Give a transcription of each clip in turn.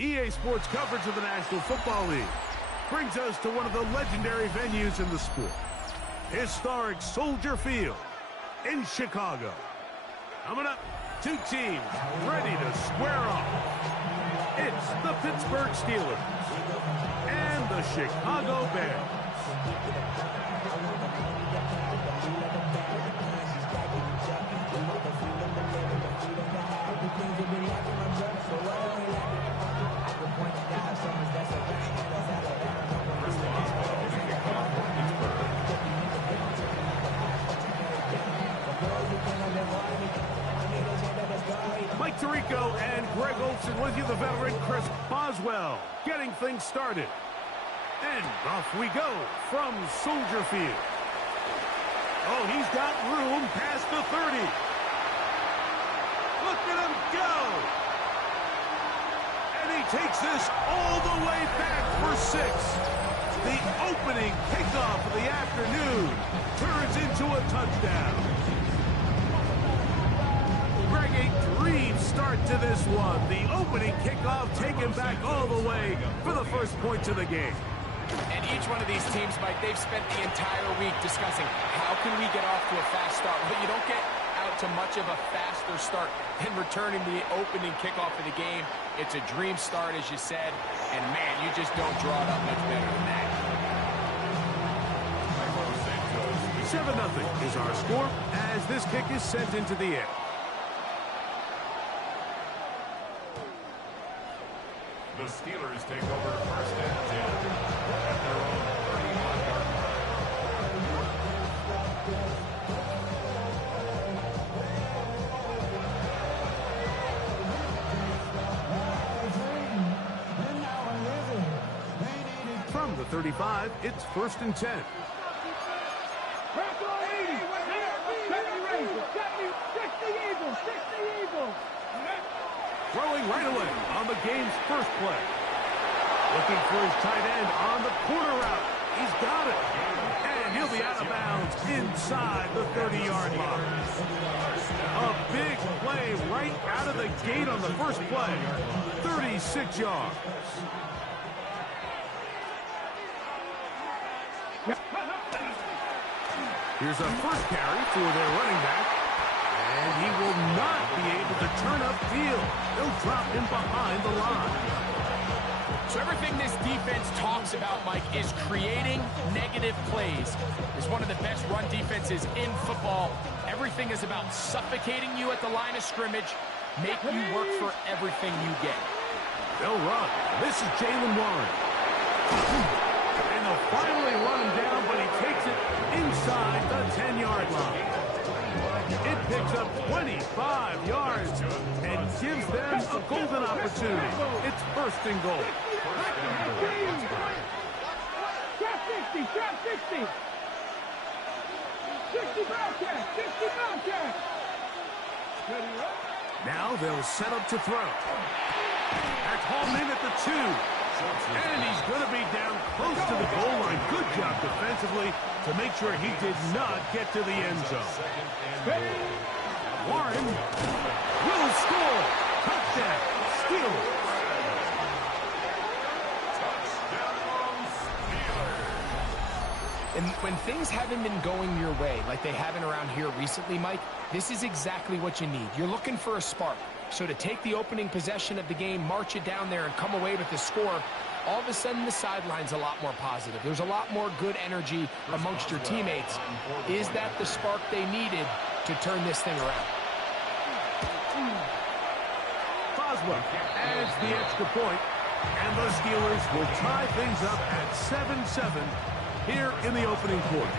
EA Sports coverage of the National Football League brings us to one of the legendary venues in the sport, historic Soldier Field in Chicago. Coming up, two teams ready to square off. It's the Pittsburgh Steelers and the Chicago Bears. Mike Tirico and Greg Olsen with you, the veteran Chris Boswell, getting things started. And off we go from Soldier Field. Oh, he's got room past the 30. Look at him go. And he takes this all the way back for 6. The opening kickoff of the afternoon turns into a touchdown. Greg, a dream start to this one. The opening kickoff taken back all the way for the first points of the game. And each one of these teams, Mike, they've spent the entire week discussing how can we get off to a fast start. But you don't get out to much of a faster start than returning the opening kickoff of the game. It's a dream start, as you said. And, man, you just don't draw it up much better than that. 7-0 is our score as this kick is sent into the air. The Steelers take over first and 10 at their own 31-yard line. From the 35, it's first and 10. Throwing right away on the game's first play. Looking for his tight end on the corner route. He's got it. And he'll be out of bounds inside the 30-yard line. A big play right out of the gate on the first play. 36 yards. Here's a first carry for their running back. And he will not be able to turn upfield. They'll drop him behind the line. So everything this defense talks about, Mike, is creating negative plays. It's one of the best run defenses in football. Everything is about suffocating you at the line of scrimmage, make you work for everything you get. They'll run. This is Jaylen Warren. And they'll finally run him down, but he takes it inside the 10-yard line. It picks up 25 yards and gives them a golden opportunity. It's first and goal. Trap 60, trap 60. 60 Bobcat, 60 Bobcat. Now they'll set up to throw. That's home in at the 2. And he's going to be down close to the goal line. Good job defensively to make sure he did not get to the end zone. Warren will score. Touchdown, Steelers. And when things haven't been going your way, like they haven't around here recently, Mike, this is exactly what you need. You're looking for a spark. So to take the opening possession of the game, march it down there, and come away with the score, all of a sudden the sideline's a lot more positive. There's a lot more good energy amongst your teammates. Is that the spark they needed to turn this thing around? Boswell adds the extra point, and the Steelers will tie things up at 7-7 here in the opening quarter.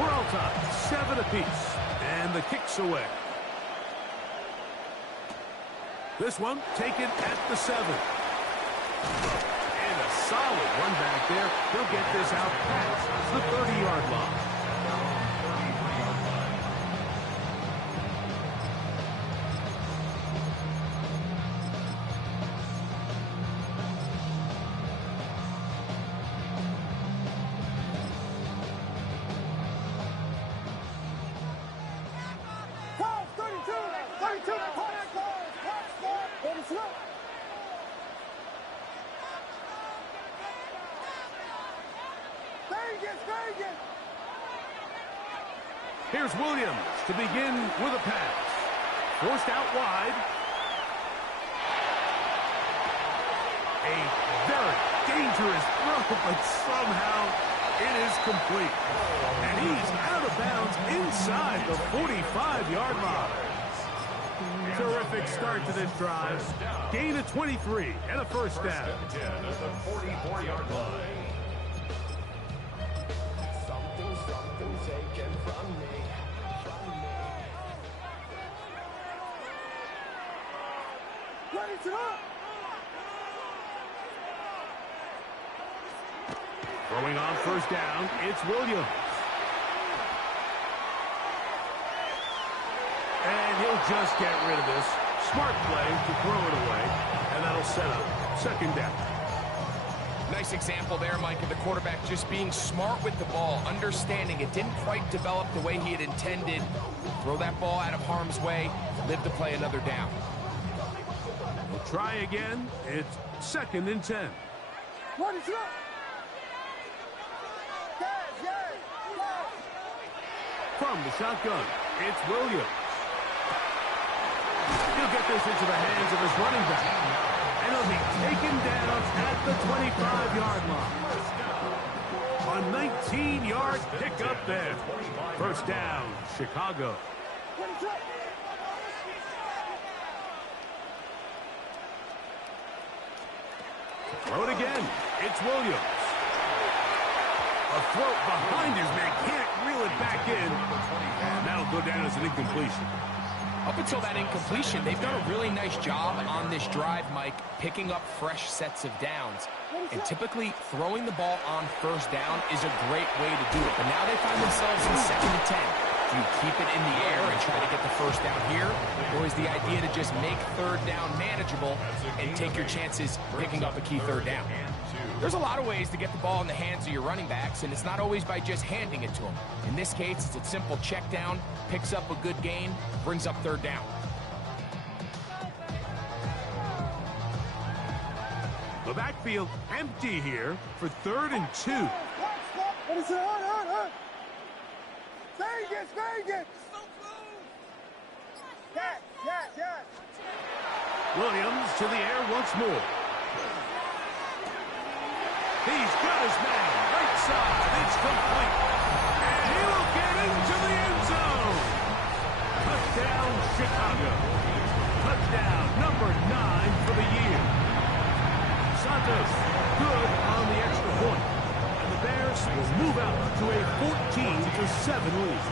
We're all tied, 7 apiece, and the kick's away. This one taken at the 7. And a solid run back there. He'll get this out past the 30-yard line. Here's Williams to begin with a pass. Forced out wide. A very dangerous throw, but somehow it is complete. And he's out of bounds inside the 45-yard line. Terrific start to this drive. Gain of 23 and a first down. At the 44-yard line. Something taken from me. Throwing on first down, it's Williams. And he'll just get rid of this. Smart play to throw it away, and that'll set up second down. Nice example there, Mike, of the quarterback just being smart with the ball, understanding it didn't quite develop the way he had intended. Throw that ball out of harm's way, live to play another down. We'll try again. It's second and 10. From the shotgun, it's Williams. He'll get this into the hands of his running back. And he'll be taken down at the 25-yard line. A 19-yard pickup there. First down, Chicago. Throw it again. It's Williams. A throw behind his man. Can't reel it back in. And that'll go down as an incompletion. Up until that incompletion, they've done a really nice job on this drive, Mike, picking up fresh sets of downs. And typically, throwing the ball on first down is a great way to do it. But now they find themselves in second and 10. Do you keep it in the air and try to get the first down here? Or is the idea to just make third down manageable and take your chances picking up a key third down? There's a lot of ways to get the ball in the hands of your running backs, and it's not always by just handing it to them. In this case, it's a simple check down, picks up a good gain, brings up third down. The backfield empty here for 3rd and 2. Vegas! Yes! Williams to the air once more. He's got his man right side. It's complete. And he will get into the end zone. Touchdown, Chicago. Touchdown number 9 for the year. Santos good on the extra point. And the Bears will move out to a 14-7 lead.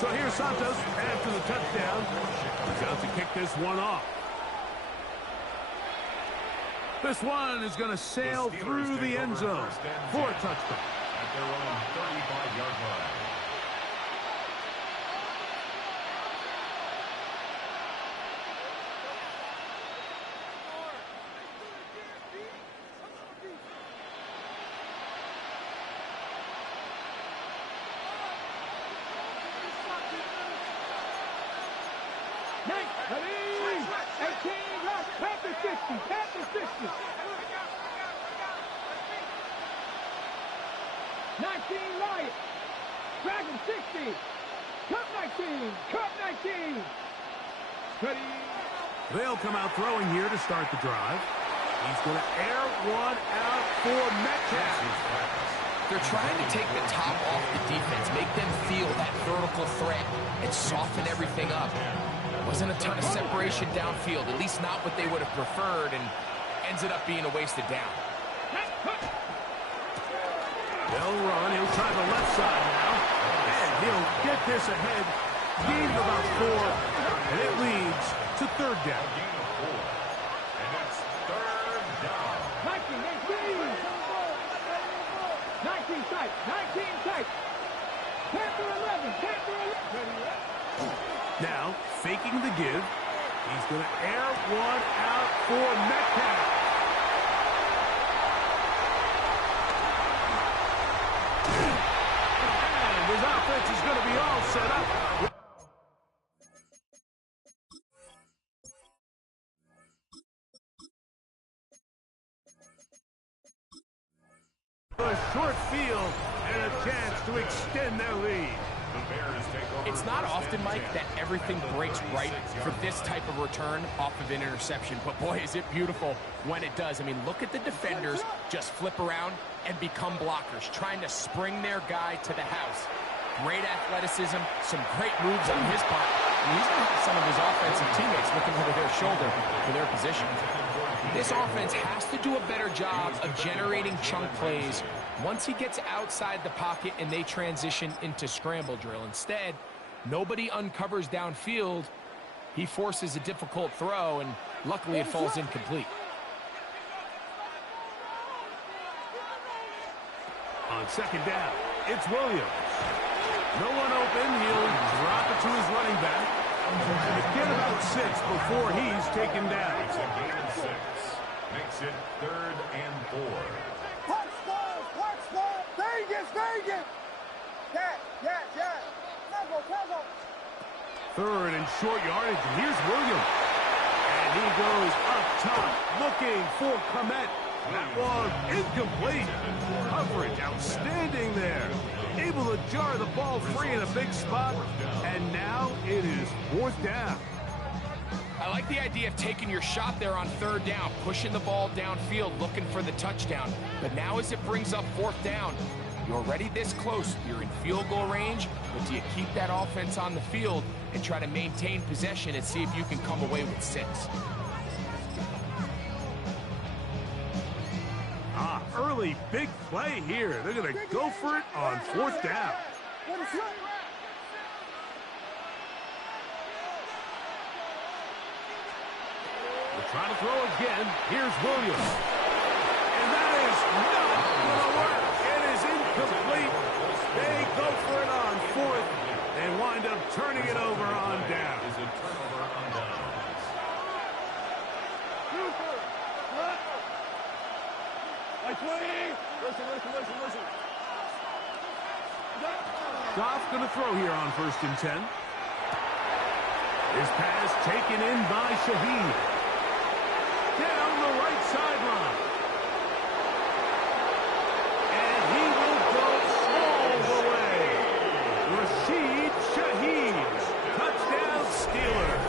So here's Santos after the touchdown. He's out to kick this one off. This one is going to sail through the end zone for a touchdown. At their own 35-yard line. Panthers 50. 19 Lions. Dragons 60. Cup 19. Ready. They'll come out throwing here to start the drive. He's going to air one out for Metcalf. They're trying to take the top off the defense, make them feel that vertical threat, and soften everything up. Wasn't a ton of separation downfield, at least not what they would have preferred, and ends it up being a wasted down. They'll run. He'll try the left side now. And he'll get this ahead. Gain of about 4. And it leads to third down. Gain of 4. And it's third down. 19 tight. 10 11. Now, faking the give. He's going to air one out for Metcalf. And his offense is going to be all set up. A short field and a chance to extend their lead. The Bears take over. It's not often, Mike, that everything breaks right for this type of return off of an interception. But, boy, is it beautiful when it does. I mean, look at the defenders just flip around and become blockers, trying to spring their guy to the house. Great athleticism, some great moves on his part. And he's going to have some of his offensive teammates looking over their shoulder for their position. This offense has to do a better job of generating chunk plays once he gets outside the pocket and they transition into scramble drill. Instead, nobody uncovers downfield. He forces a difficult throw, and luckily it falls incomplete. On second down, it's Williams. No one open. He'll drop it to his running back. And get about 6 before he's taken down. It's a gain of 6. Makes it 3rd and 4. Vegas, Vegas! Yeah. Tempo. 3rd and short yardage, and here's Williams. And he goes up top, looking for Kmet. That one incomplete. Coverage outstanding there. Able to jar the ball free in a big spot. And now it is 4th down. I like the idea of taking your shot there on 3rd down, pushing the ball downfield, looking for the touchdown. But now as it brings up 4th down, you're already this close. You're in field goal range, but do you keep that offense on the field and try to maintain possession and see if you can come away with 6? Early big play here. They're going to go for it on 4th down. They're trying to throw again. Here's Williams. And that is not going to work. It is incomplete. They go for it on 4th. They wind up turning it over on down. Is a turnover on downs. Listen. Goff going to throw here on 1st and 10. His pass taken in by Shaheed. Down the right sideline. And he will go all the way. Rashid Shaheed. Touchdown Steelers.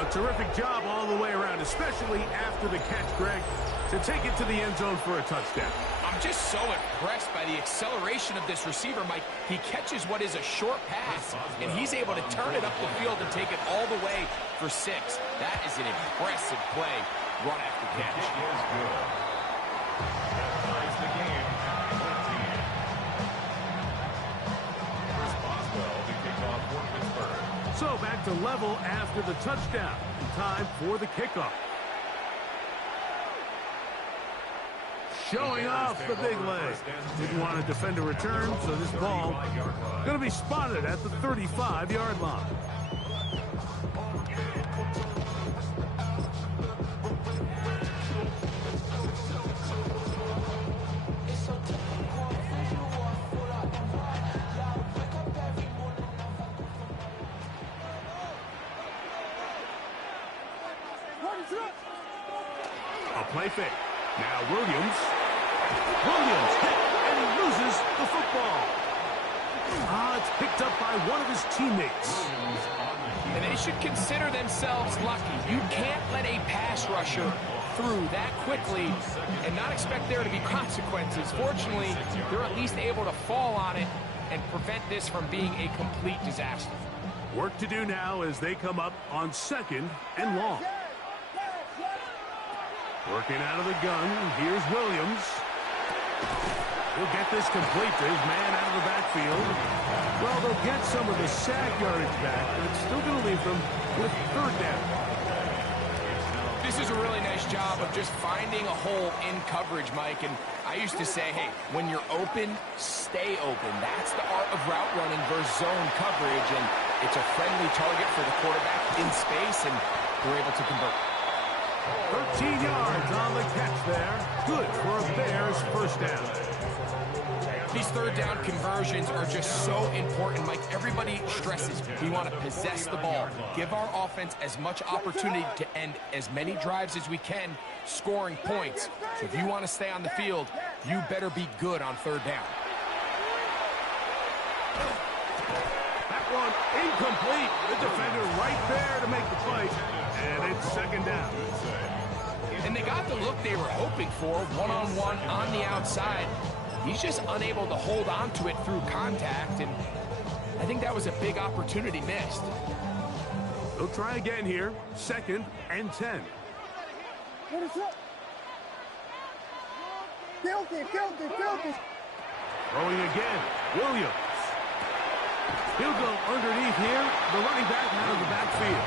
A terrific job all the way around, especially after the catch, Greg, to take it to the end zone for a touchdown. I'm just so impressed by the acceleration of this receiver, Mike. He catches what is a short pass, and he's able to turn it up the field and take it all the way for 6. That is an impressive play run after catch. It is good. That ties the game at 14. Chris Boswell to kick off for Pittsburgh. So back to level after the touchdown. Time for the kickoff. Showing off the big leg. Didn't want to defend a return, so this ball going to be spotted at the 35-yard line. A play fake. Now Williams hit, and he loses the football. It's picked up by one of his teammates. And they should consider themselves lucky. You can't let a pass rusher through that quickly and not expect there to be consequences. Fortunately, they're at least able to fall on it and prevent this from being a complete disaster. Work to do now as they come up on 2nd and long. Working out of the gun, here's Williams. He'll get this complete to his man out of the backfield. Well, they'll get some of the sack yardage back, but it's still going to leave them with 3rd down. This is a really nice job of just finding a hole in coverage, Mike. And I used to say, hey, when you're open, stay open. That's the art of route running versus zone coverage. And it's a friendly target for the quarterback in space, and they're able to convert. 13 yards on the catch there. Good for a Bears 1st down. These 3rd down conversions are just so important, Mike. Everybody stresses we want to possess the ball, give our offense as much opportunity to end as many drives as we can, scoring points. So if you want to stay on the field, you better be good on third down. That one incomplete. The defender right there to make the play. And it's second down. And they got the look they were hoping for, one-on-one on the outside. He's just unable to hold on to it through contact, and I think that was a big opportunity missed. They'll try again here. 2nd and 10. Filthy. Throwing again. Williams. He'll go underneath here. The running back out of the backfield.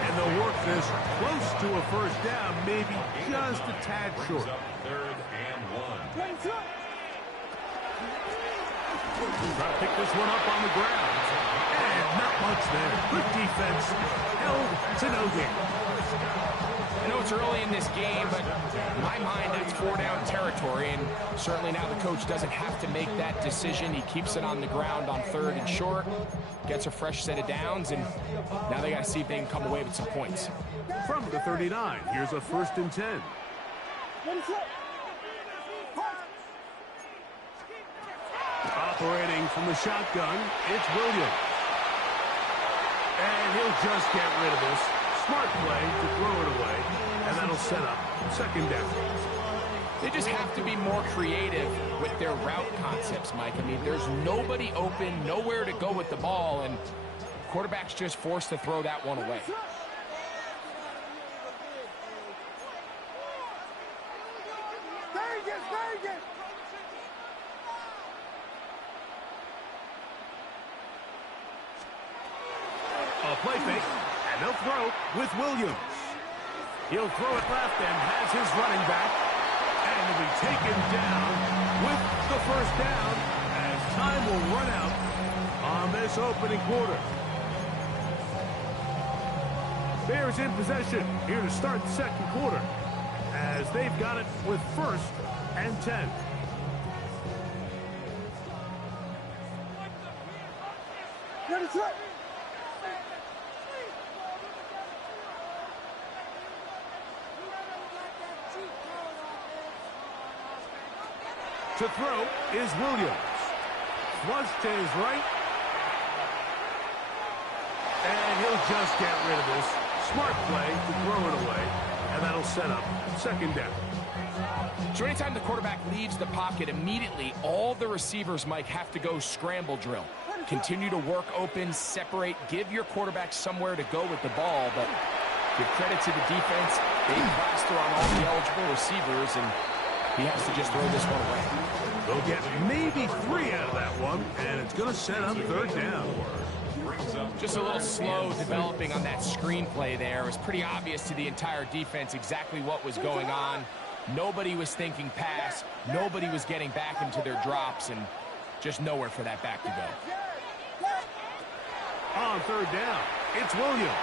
And they'll work this close to a first down, maybe just a tad short. 3rd and 1. Try to pick this one up on the ground. And not much there. Good defense. Held to no gain. I know it's early in this game, but in my mind, that's 4-down territory, and certainly now the coach doesn't have to make that decision. He keeps it on the ground on 3rd and short, gets a fresh set of downs, and now they got to see if they can come away with some points. From the 39, here's a 1st and 10. Operating from the shotgun, it's Williams. And he'll just get rid of this. Smart play to throw it away, and that'll set up 2nd down. They just have to be more creative with their route concepts, Mike. I mean, there's nobody open, nowhere to go with the ball, and quarterback's just forced to throw that one away. A play fake, and they'll throw with Williams. He'll throw it left and has his running back. And he'll be taken down with the first down as time will run out on this opening quarter. Bears in possession here to start the 2nd quarter as they've got it with 1st and 10. To throw is Williams. Flush to his right. And he'll just get rid of this. Smart play to throw it away. And that'll set up 2nd down. So anytime the quarterback leaves the pocket, immediately all the receivers, Mike, have to go scramble drill. Continue to work open, separate, give your quarterback somewhere to go with the ball. But give credit to the defense. They plaster on all the eligible receivers, and he has to just throw this one away. They'll get maybe 3 out of that one, and it's going to set up 3rd down. Just a little slow developing on that screenplay there. It was pretty obvious to the entire defense exactly what was going on. Nobody was thinking pass. Nobody was getting back into their drops, and just nowhere for that back to go. On 3rd down, it's Williams.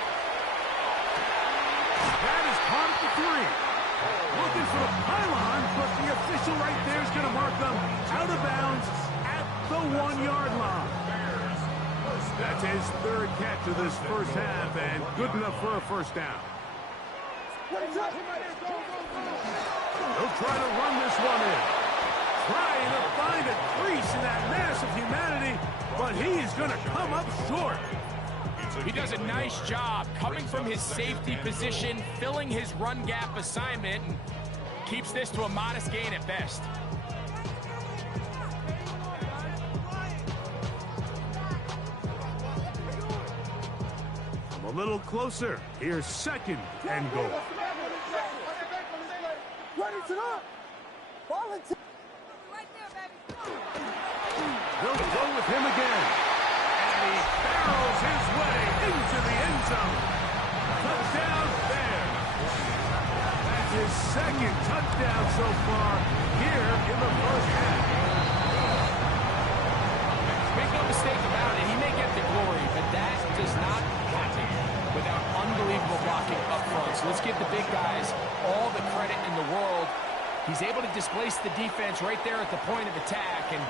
That is caught at the 3. Looking for the pylon, but the official right there is going to mark them out of bounds at the 1-yard line. That's his 3rd catch of this first half, and good enough for a first down. They'll try to run this one in. Trying to find a crease in that mass of humanity, but he is going to come up short. He does a nice job coming from his safety position, filling his run gap assignment, and keeps this to a modest gain at best. A little closer. Here's 2nd and goal. They'll go with him again. And he barrels his way into the end zone. Touchdown Bears. That's his 2nd touchdown so far here in the first half. Make no mistake about it, he may get the glory, but that does not happen without unbelievable blocking up front. So let's give the big guys all the credit in the world. He's able to displace the defense right there at the point of attack, and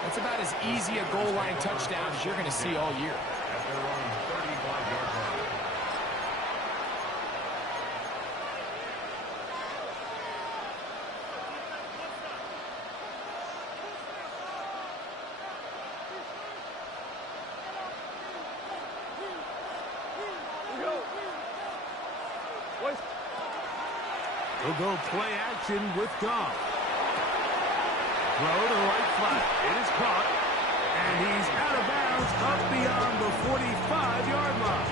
that's about as easy a goal line touchdown as you're going to see all year. At their own 35-yard line. He'll go play action with Goff. Throw to the right flat. It is caught. And he's out of bounds up beyond the 45-yard line.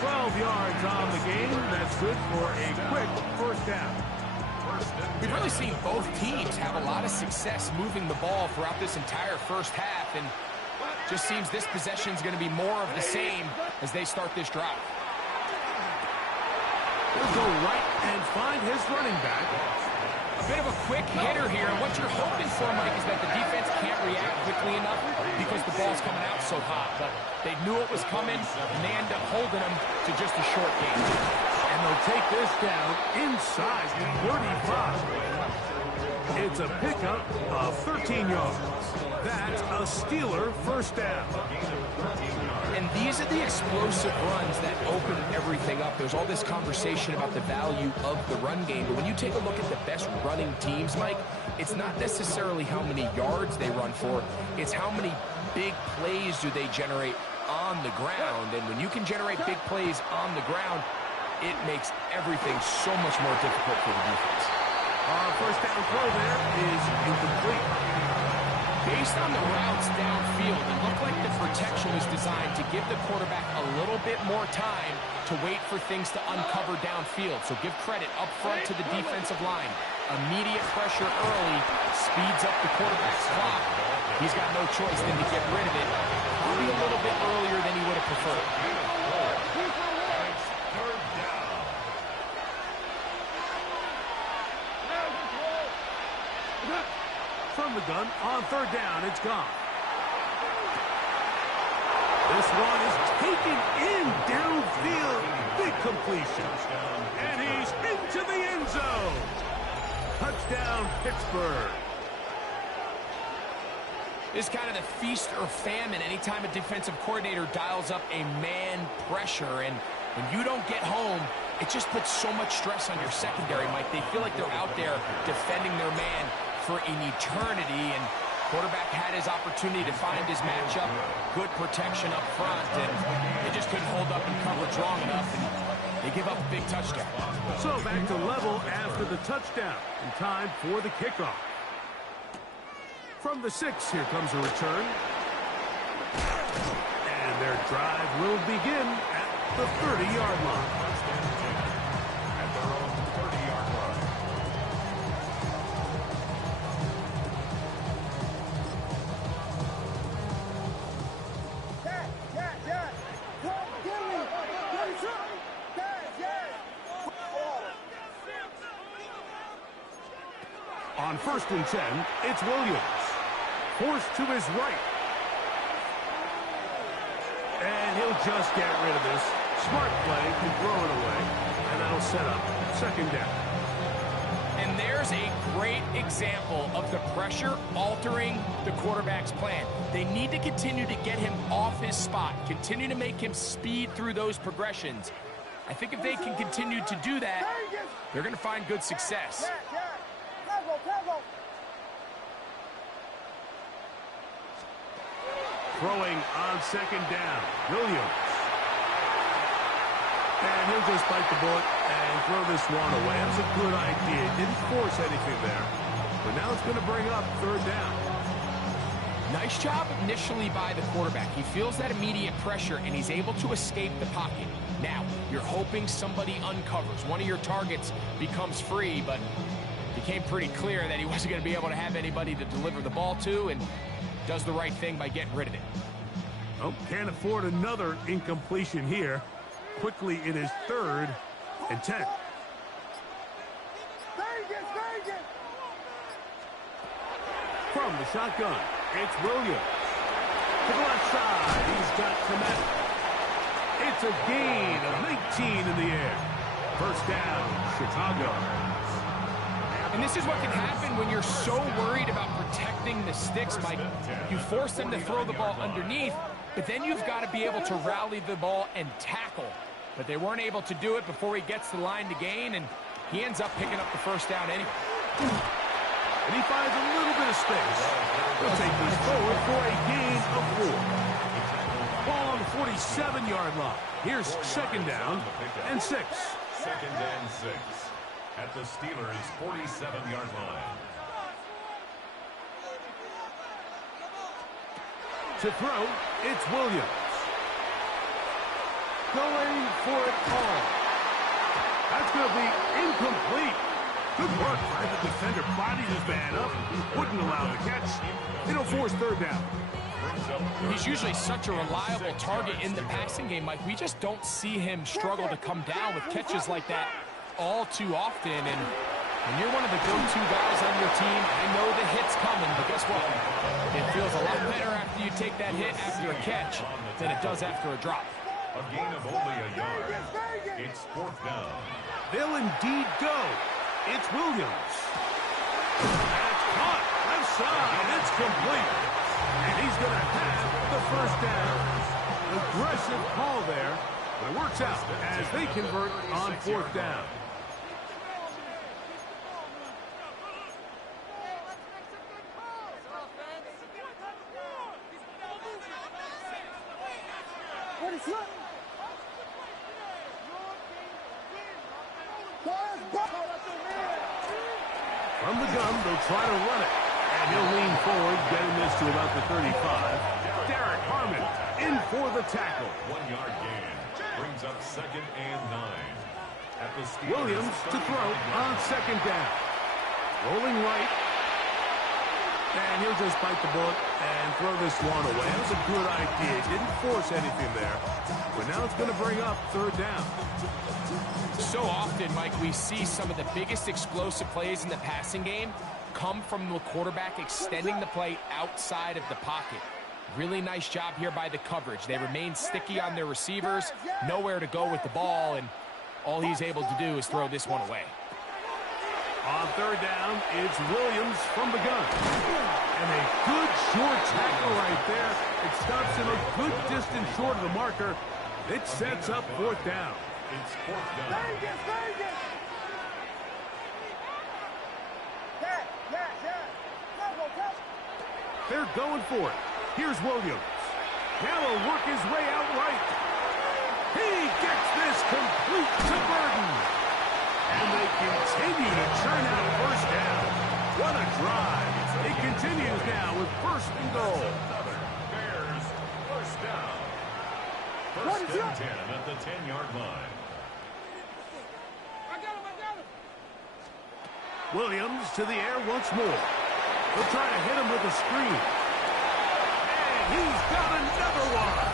12 yards on the game. That's good for a quick first down. We've really seen both teams have a lot of success moving the ball throughout this entire first half, and just seems this possession is going to be more of the same as they start this drive. He'll go right and find his running back. A bit of a quick hitter here, and what you're hoping for, Mike, is that the defense can't react quickly enough because the ball's coming out so hot, but they knew it was coming, and they end up holding them to just a short game. And they'll take this down inside the 35. It's a pickup of 13 yards. That's a Steeler first down. And these are the explosive runs that open everything up. There's all this conversation about the value of the run game, but when you take a look at the best running teams, Mike, it's not necessarily how many yards they run for, it's how many big plays do they generate on the ground. And when you can generate big plays on the ground, it makes everything so much more difficult for the defense. First down throw there is incomplete. Based on the routes downfield, it looked like the protection was designed to give the quarterback a little bit more time to wait for things to uncover downfield. So give credit up front to the defensive line. Immediate pressure early speeds up the quarterback's clock. He's got no choice than to get rid of it, probably a little bit earlier than he would have preferred. From the gun, on third down, it's gone. This one is taken in downfield. Big completion. And he's into the end zone. Touchdown, Pittsburgh. This is kind of the feast or famine anytime a defensive coordinator dials up a man pressure. And when you don't get home, it just puts so much stress on your secondary, Mike. They feel like they're out there defending their man for an eternity, and quarterback had his opportunity to find his matchup, good protection up front, and they just couldn't hold up in coverage long enough, and they give up a big touchdown. So back to level after the touchdown, and time for the kickoff. From the 6, here comes a return. And their drive will begin at the 30-yard line. At their own 30-yard line. On 1st and 10, it's Williams. Forced to his right. And he'll just get rid of this. Smart play to throw it away. And that'll set up 2nd down. And there's a great example of the pressure altering the quarterback's plan. They need to continue to get him off his spot, continue to make him speed through those progressions. I think if they can continue to do that, they're going to find good success. Throwing on 2nd down, Williams. And he'll just bite the bullet and throw this one away. That was a good idea. Didn't force anything there. But now it's going to bring up 3rd down. Nice job initially by the quarterback. He feels that immediate pressure, and he's able to escape the pocket. Now, you're hoping somebody uncovers. One of your targets becomes free, but it became pretty clear that he wasn't going to be able to have anybody to deliver the ball to, and does the right thing by getting rid of it. Oh, can't afford another incompletion here. Quickly, it is 3rd and 10. From the shotgun, it's Williams. To the left side, he's got Kmet. It's a gain of 19 in the air. First down, Chicago. And this is what can happen when you're so worried about protecting the sticks, Mike. You force them to throw the ball underneath, but then you've got to be able to rally the ball and tackle. But they weren't able to do it before he gets the line to gain, and he ends up picking up the first down anyway. And he finds a little bit of space. He'll take this forward for a gain of 4. Ball on the 47-yard line. Here's 2nd down and 6. 2nd and 6. at the Steelers' 47-yard line. To throw, it's Williams. Going for it all. That's going to be incomplete. Good work by the defender. Bodied his man up. Wouldn't allow the catch. It'll force third down. He's usually such a reliable target in the passing game, Mike. We just don't see him struggle to come down with catches like that all too often. And when you're one of the go-to guys on your team, I know the hit's coming, but guess what? It feels a lot better after you take that hit after a catch than it does after a drop. A gain of only a yard. It's fourth down. They'll indeed go. It's Williams. And it's caught. Left side. It's complete. And he's going to have the first down. Aggressive call there, but it works out as they convert on fourth down. From the gun, they'll try to run it. And he'll lean forward, getting this to about the 35. Derek Harmon in for the tackle. 1 yard gain. Brings up 2nd and 9. At the Steelers' Williams to throw on second down. Rolling right. And he'll just bite the bullet and throw this one away. That was a good idea. He didn't force anything there. But now it's going to bring up third down. So often, Mike, we see some of the biggest explosive plays in the passing game come from the quarterback extending the play outside of the pocket. Really nice job here by the coverage. They remain sticky on their receivers, nowhere to go with the ball, and all he's able to do is throw this one away. On third down, it's Williams from the gun. And a good short tackle right there. It stops him a good distance short of the marker. It sets up fourth down. It's fourth down. They're going for it. Here's Williams. Now he'll work his way out right. He gets this complete to Burden. And they continue to churn out first down. What a drive. It continues now with first and goal. Another Bears first down. First and 10 at the 10-yard line. Williams to the air once more. They'll try to hit him with a screen. And he's got another one.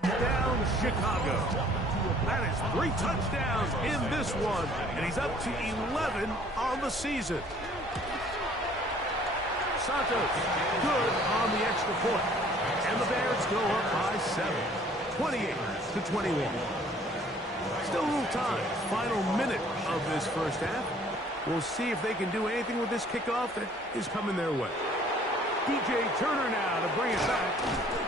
Down Chicago. That is 3 touchdowns in this one, and he's up to 11 on the season. Santos, good on the extra point. And the Bears go up by 7, 28-21. Still a little time. Final minute of this first half. We'll see if they can do anything with this kickoff that is coming their way. DJ Turner now to bring it back.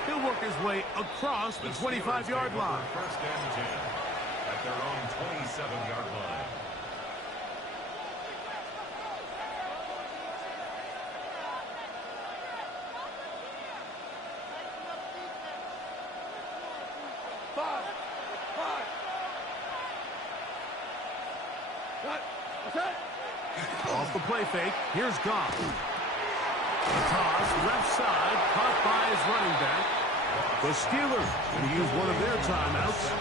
He'll work his way across the 25-yard line. First and 10 at their own 27-yard line. Off the play fake, here's Goff. A toss, left side, caught by his running back. The Steelers going to use one of their timeouts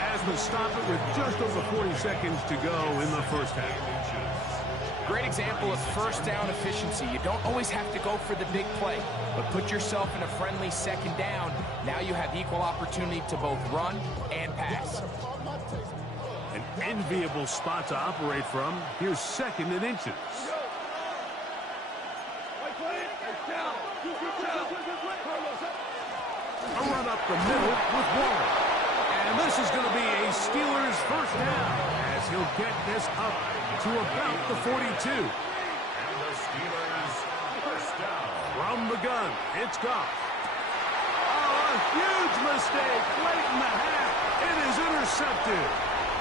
as we stop it with just over 40 seconds to go in the first half. Great example of first down efficiency. You don't always have to go for the big play, but put yourself in a friendly second down. Now you have equal opportunity to both run and pass. An enviable spot to operate from. Here's second and inches. A run up the middle with Warren. And this is going to be a Steelers first down as he'll get this up to about the 42. And the Steelers first down. From the gun, it's Goff. Oh, a huge mistake late in the half. It is intercepted.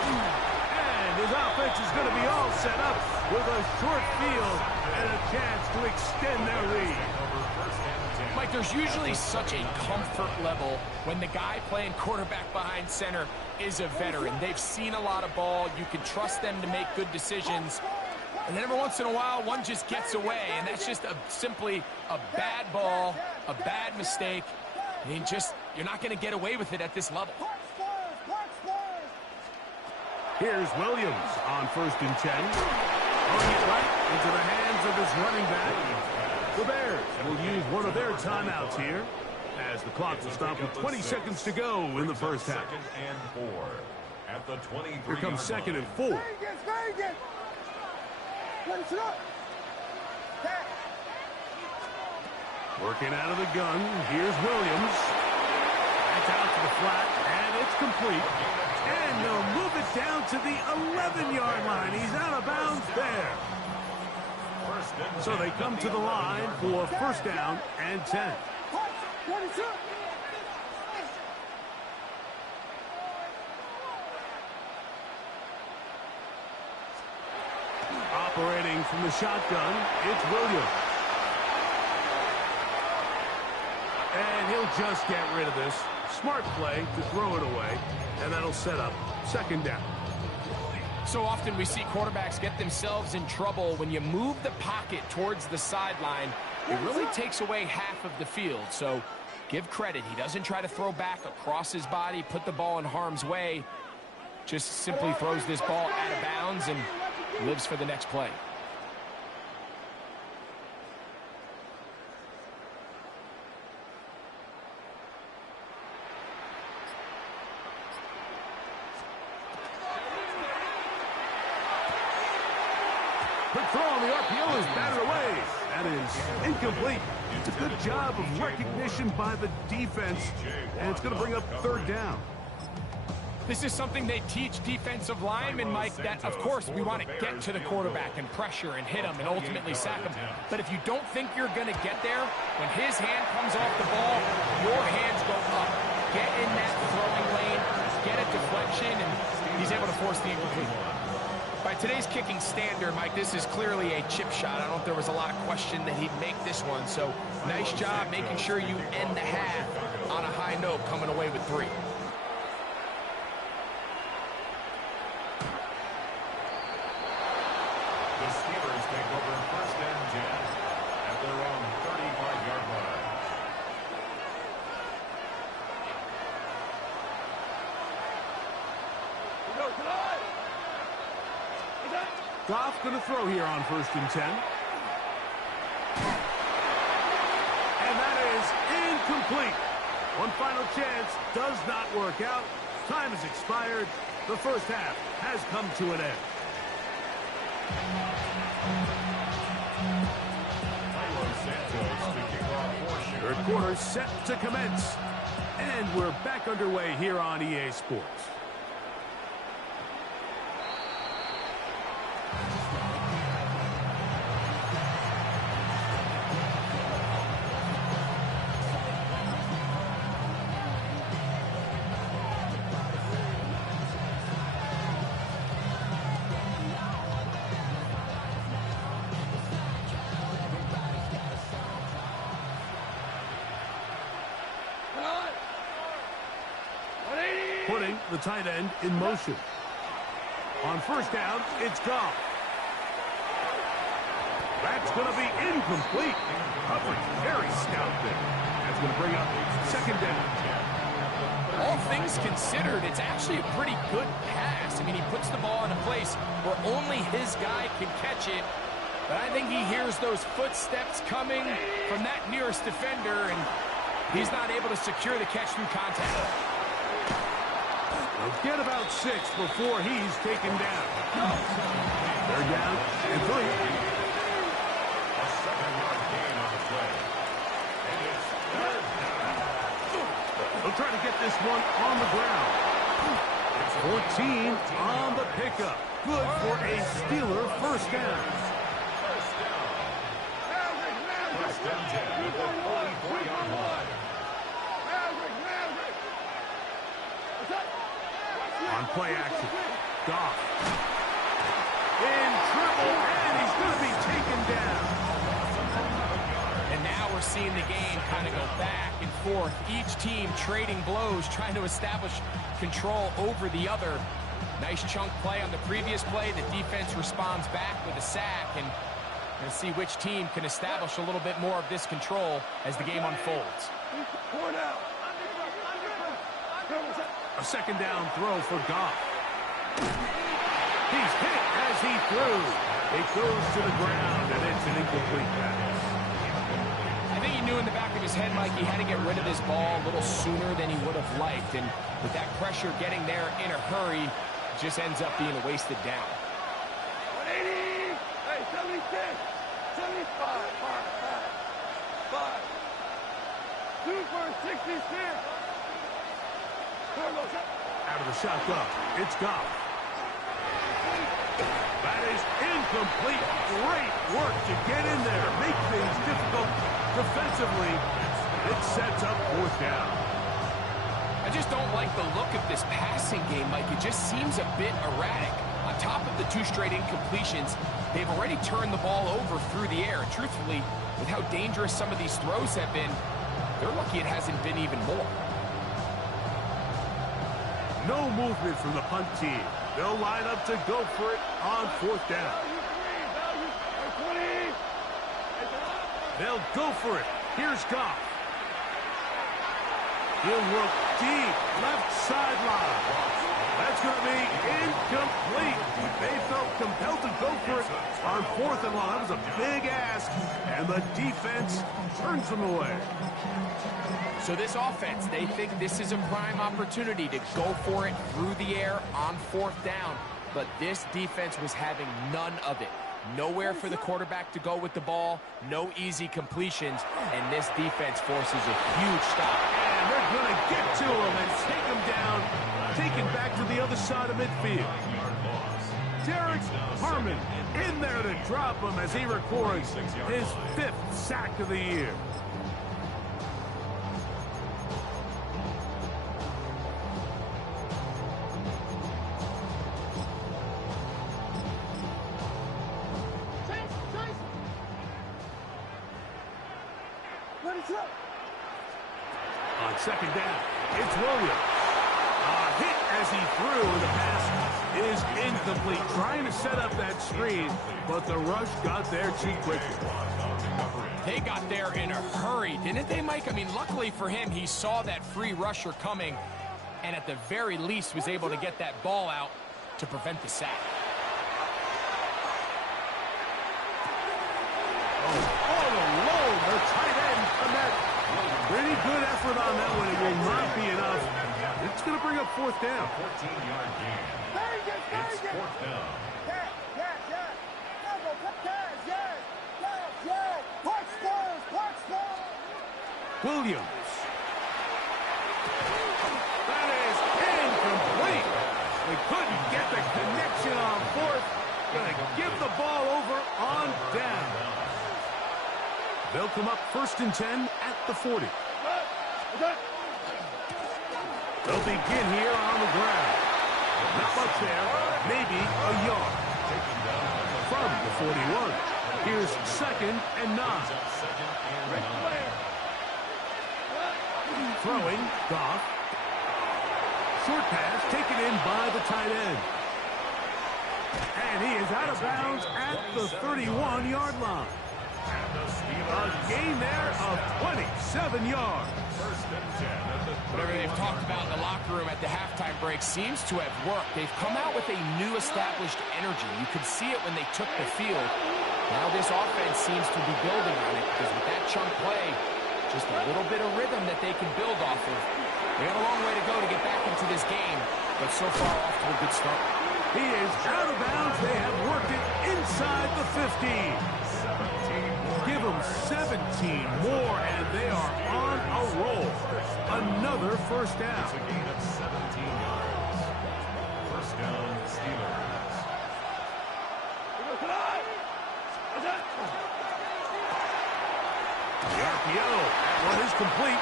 And his offense is going to be all set up with a short field and a chance to extend their lead. Mike, there's usually such a comfort level when the guy playing quarterback behind center is a veteran. They've seen a lot of ball. You can trust them to make good decisions. And then every once in a while, one just gets away, and that's just simply a bad ball, a bad mistake. I mean, you're not going to get away with it at this level. Here's Williams on first and 10. Throwing it right into the hands of his running back. The Bears will use one of their timeouts here as the clock will stop with 20 seconds to go in the first half. Second and 4 at the 23. Here comes second and 4. Working out of the gun. Here's Williams. That's out to the flat, and it's complete. And they'll move it down to the 11-yard line. He's out of bounds there. So they come to the line for first down and 10. Operating from the shotgun, it's Williams. And he'll just get rid of this. Smart play to throw it away, and that'll set up second down. So often we see quarterbacks get themselves in trouble when you move the pocket towards the sideline. It really takes away half of the field. So give credit. He doesn't try to throw back across his body, put the ball in harm's way. Just simply throws this ball out of bounds and lives for the next play. Quick throw on the RPO is batted away. That is incomplete. It's a good job of recognition by the defense, and it's going to bring up third down. This is something they teach defensive linemen, Mike, that, of course, we want to get to the quarterback and pressure and hit him and ultimately sack him. But if you don't think you're going to get there, when his hand comes off the ball, your hands go up. Get in that throwing lane, get a deflection, and he's able to force the incomplete. By today's kicking standard, Mike, this is clearly a chip shot. I don't think there was a lot of question that he'd make this one. So nice job making sure you end the half on a high note, coming away with 3. The Steelers take over first and 10 at their own 35-yard line. Goff going to throw here on first and 10. And that is incomplete. One final chance does not work out. Time has expired. The first half has come to an end. Third quarter set to commence. And we're back underway here on EA Sports. putting the tight end in motion. On first down, it's Goff. That's going to be incomplete. Coverage very stout there. That's going to bring up second down. All things considered, it's actually a pretty good pass. I mean, he puts the ball in a place where only his guy can catch it. But I think he hears those footsteps coming from that nearest defender, and he's not able to secure the catch through contact. They'll get about 6 before he's taken down. They're down and 3. A 7-yard gain on the play. And it's third down. They'll try to get this one on the ground. It's 14 on the pickup. Good for a Steeler first down. First and 10 at the 44-yard line. On play action, Goff. In triple, and he's going to be taken down. And now we're seeing the game kind of go back and forth. Each team trading blows, trying to establish control over the other. Nice chunk play on the previous play. The defense responds back with a sack, and we'll see which team can establish a little bit more of this control as the game unfolds. A second down throw for Goff. He's hit as he threw. It goes to the ground, and it's an incomplete pass. I think he knew in the back of his head, Mike, he had to get rid of this ball a little sooner than he would have liked. And with that pressure getting there in a hurry, it just ends up being a wasted down. 180. Hey, 76. 75. 5. 2 for 66. Out of the shotgun, it's Goff. That is incomplete. Great work to get in there, make things difficult defensively. It sets up fourth down. I just don't like the look of this passing game, Mike. It just seems a bit erratic. On top of the 2 straight incompletions, they've already turned the ball over through the air. And truthfully, with how dangerous some of these throws have been, they're lucky it hasn't been even more. No movement from the punt team. They'll line up to go for it on fourth down. They'll go for it. Here's Goff. He'll look deep, left sideline. That's going to be incomplete. They felt compelled to go for it on fourth and long. That was a big ask, and the defense turns them away. So this offense, they think this is a prime opportunity to go for it through the air on fourth down. But this defense was having none of it. Nowhere for the quarterback to go with the ball, no easy completions, and this defense forces a huge stop. And they're going to get to him and take him down, take him back to the other side of midfield. Derek Harmon in there to drop him as he records his 5th sack of the year. On second down, it's Williams. A hit as he threw, and the pass is incomplete. Trying to set up that screen, but the rush got there too quickly. They got there in a hurry, didn't they, Mike? I mean, luckily for him, he saw that free rusher coming, and at the very least was able to get that ball out to prevent the sack. All alone, the tight end connect. Pretty good effort on that one. It will not be enough. It's going to bring up fourth down. 14-yard gain. It's fourth down. Williams. That is incomplete. We couldn't get the connection on fourth. Going to give the ball over on down. They'll come up 1st and 10 at the 40. They'll begin here on the ground. Not much there, maybe a yard. From the 41, here's 2nd and 9. Throwing, Goff. short pass taken in by the tight end. And he is out of bounds at the 31-yard line. A gain there of 27 yards. Whatever they've talked about in the locker room at the halftime break seems to have worked. They've come out with a new established energy. You could see it when they took the field. Now this offense seems to be building on it because with that chunk play, just a little bit of rhythm that they can build off of. They have a long way to go to get back into this game, but so far off to a good start. He is out of bounds. They have worked it inside the 15. Give them 17 more, and they are on a roll. Another first down. It's a gain of 17 yards. First down, Steelers. The RPO. That one is complete.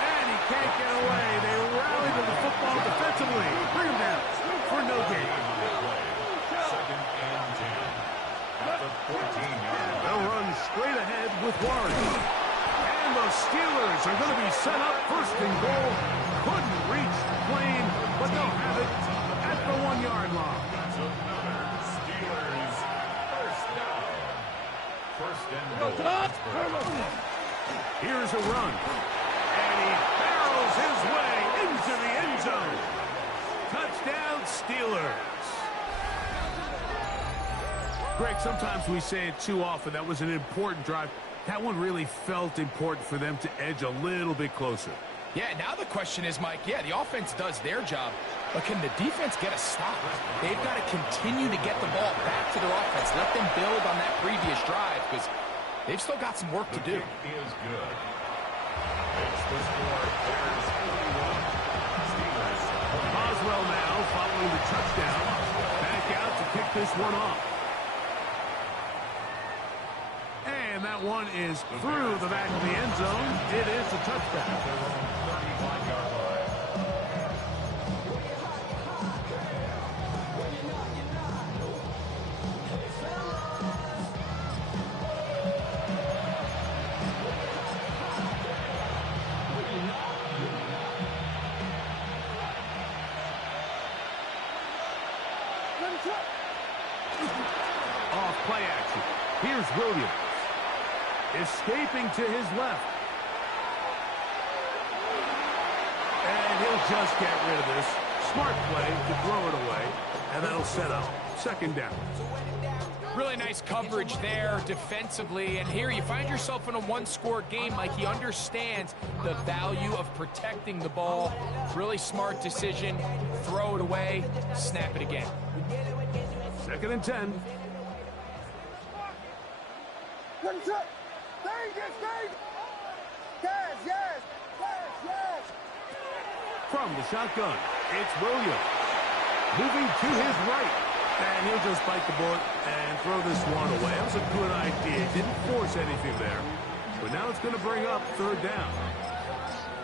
And he can't get away. They rally to the football defensively. Bring him down for no gain. Second and 10. At the 14-yard line. They'll run straight ahead with Warren. And the Steelers are going to be set up first and goal. Couldn't reach the plane, but they'll have it at the 1-yard line. That's another Steelers first down. First and goal. Here's a run. And he barrels his way into the end zone. Touchdown, Steelers. Greg, sometimes we say it too often. That was an important drive. That one really felt important for them to edge a little bit closer. Yeah, now the question is, Mike, yeah, the offense does their job, but can the defense get a stop? They've got to continue to get the ball back to their offense. Let them build on that previous drive because they've still got some work to do. Is good. It's the score. Bears 41. Steelers. Boswell now following the touchdown. Back out to kick this one off. And that one is through the back of the end zone. It is a touchdown. 35-yard line. Off play action. Here's Williams. Escaping to his left. And he'll just get rid of this. Smart play to throw it away. And that'll set up second down. Really nice coverage there defensively. And here you find yourself in a one-score game. Like he understands the value of protecting the ball. Really smart decision. Throw it away. Snap it again. Second and 10. From the shotgun, it's Williams. Moving to his right. And he'll just bite the bullet and throw this one away. That was a good idea. Didn't force anything there. But now it's going to bring up third down.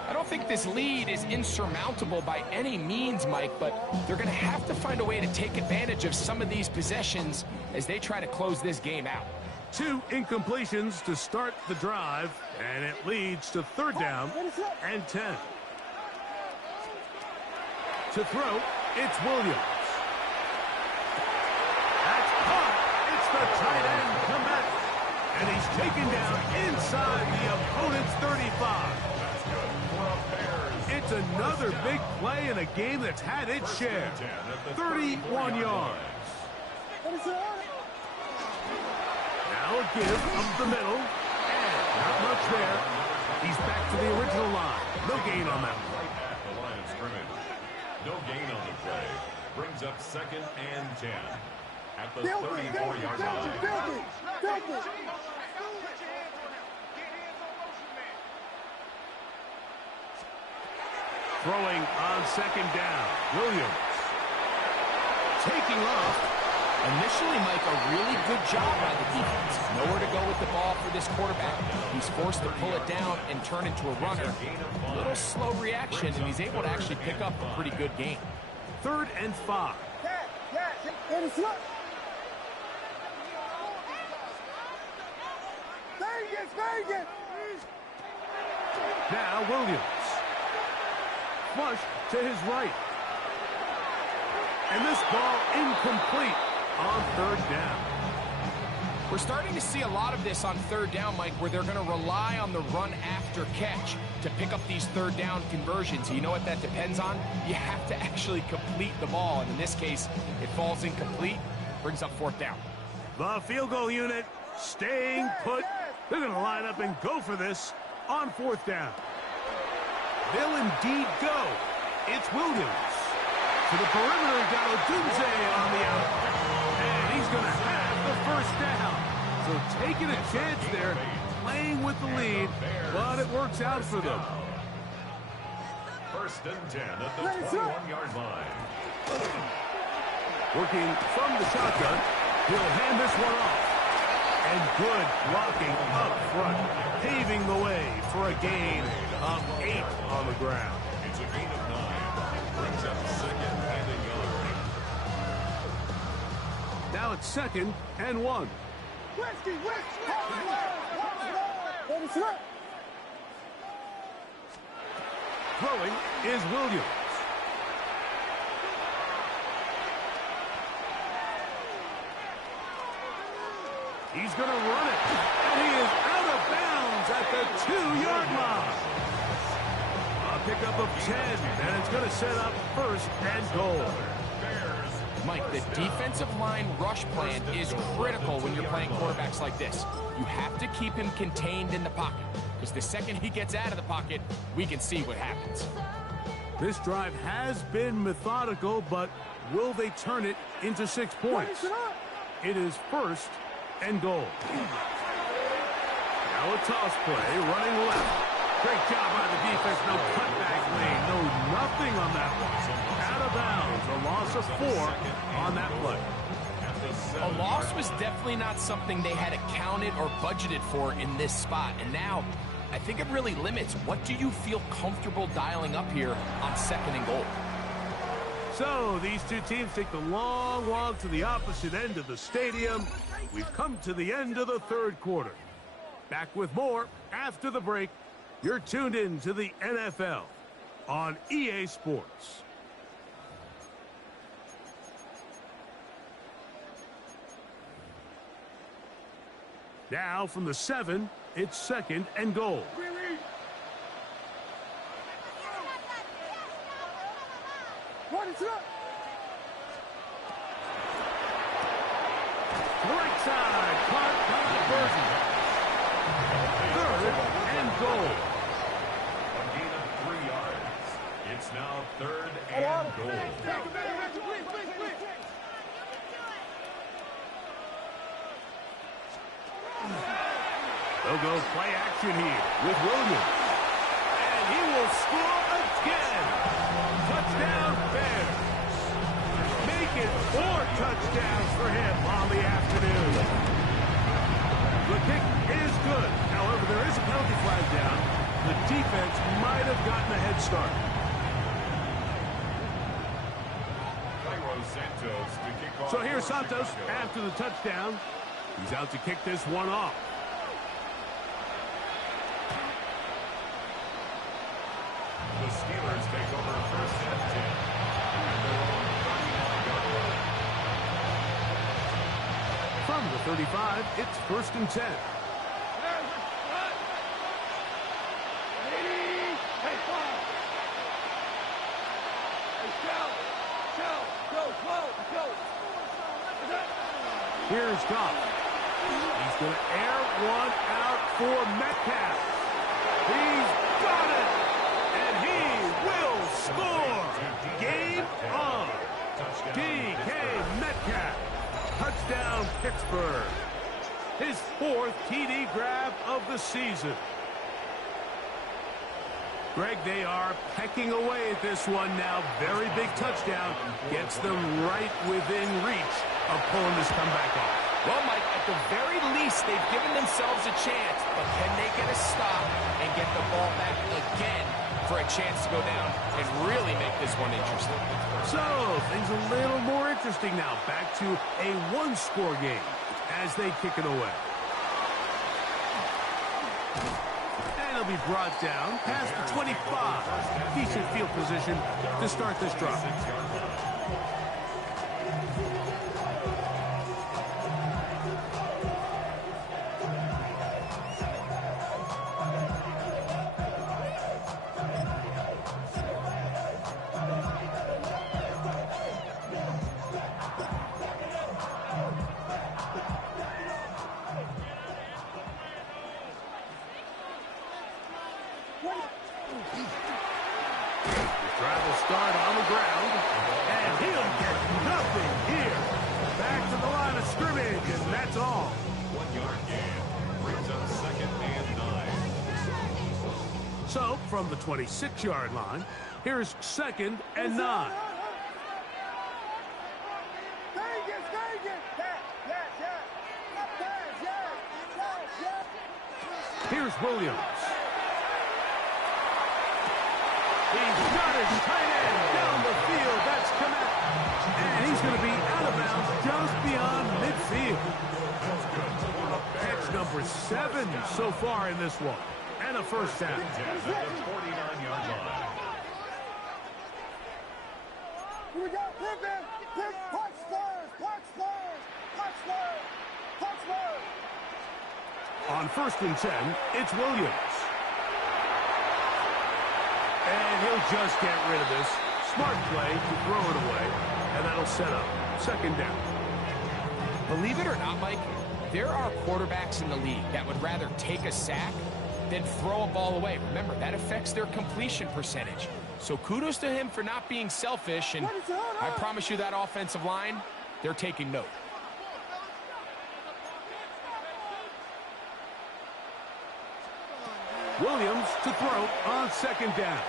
I don't think this lead is insurmountable by any means, Mike, but they're going to have to find a way to take advantage of some of these possessions as they try to close this game out. 2 incompletions to start the drive, and it leads to third down and 10. To throw, it's Williams. That's caught. It's the tight end, Komet. And he's taken down inside the opponent's 35. It's another big play in a game that's had its share. 31 yards. Now a give up the middle. And not much there. He's back to the original line. No gain on that one. At the line of scrimmage. No gain on the play. Brings up second and 10. At the 34-yard line. Throwing on second down. Williams. Taking off. Initially, Mike, a really good job by the defense. Nowhere to go with the ball for this quarterback. He's forced to pull it down and turn into a runner. A little slow reaction, and he's able to actually pick up a pretty good gain. Third and 5. Now Williams. Flush to his right. And this ball incomplete on third down. We're starting to see a lot of this on third down, Mike, where they're going to rely on the run after catch to pick up these third down conversions. You know what that depends on? You have to actually complete the ball. And in this case, it falls incomplete, brings up fourth down. The field goal unit staying put. They're going to line up and go for this on fourth down. They'll indeed go. It's Williams. To the perimeter, he got Odunze on the out. And he's going to have the first down. So taking a chance there, playing with the lead, but it works out for them. First and 10 at the 21-yard line. Working from the shotgun, he'll hand this one off. And good blocking up front, paving the way for a gain of 8 on the ground. It's a gain of 9. Brings up second and a yard. Now it's second and 1. Throwing is Williams. He's going to run it, and he is out of bounds at the 2-yard line. A pickup of 10, and it's going to set up first and goal. Mike, the defensive line rush plan is critical when you're playing quarterbacks like this. You have to keep him contained in the pocket, because the second he gets out of the pocket, we can see what happens. This drive has been methodical, but will they turn it into 6 points? It is first and goal. Now a toss play, running left. Great job by the defense. No cutback lane. No nothing on that one. Out of bounds. A loss of 4 on that play. A loss was definitely not something they had accounted or budgeted for in this spot. And now, I think it really limits what do you feel comfortable dialing up here on second and goal. So these two teams take the long walk to the opposite end of the stadium. We've come to the end of the third quarter. Back with more after the break. You're tuned in to the NFL on EA Sports. Now from the 7, it's second and goal. Right side, caught by Burton. Third and goal. A gain of 3 yards. It's now third and goal. They'll go play action here with Williams. And he will score again. Touchdown Bears. Make it 4 touchdowns for him on the afternoon. The kick is good. However, there is a penalty flag down. The defense might have gotten a head start. So here's Santos after the touchdown. He's out to kick this one off. The Steelers take over first and 10. And they're on the 39-yard line. From the 35, it's first and 10. Here's Goff. He's going to air one out for Metcalf. He's got it! And he will score! Game on! DK Metcalf. Touchdown Pittsburgh. His 4th TD grab of the season. Greg, they are pecking away at this one now. Very big touchdown. Gets them right within reach of pulling this comeback off. Well, Mike, at the very least, they've given themselves a chance, but can they get a stop and get the ball back again for a chance to go down and really make this one interesting? So, things a little more interesting now. Back to a 1-score game as they kick it away. And it'll be brought down past the 25. Decent field position to start this drive. So, from the 26-yard line, here's 2nd and 9. Here's Williams. He's got his tight end down the field. That's Kmet. And he's going to be out of bounds just beyond midfield. Catch number 7 so far in this one. And a first down. At the 49-yard line. Here we go. Pick, punch Spurs, punch Spurs, punch Spurs, punch Spurs. On 1st and 10, it's Williams. And he'll just get rid of this. Smart play to throw it away. And that'll set up 2nd down. Believe it or not, Mike, there are quarterbacks in the league that would rather take a sack than throw a ball away. Remember, that affects their completion percentage. So kudos to him for not being selfish, and I promise you that offensive line, they're taking note. Williams to throw on 2nd down.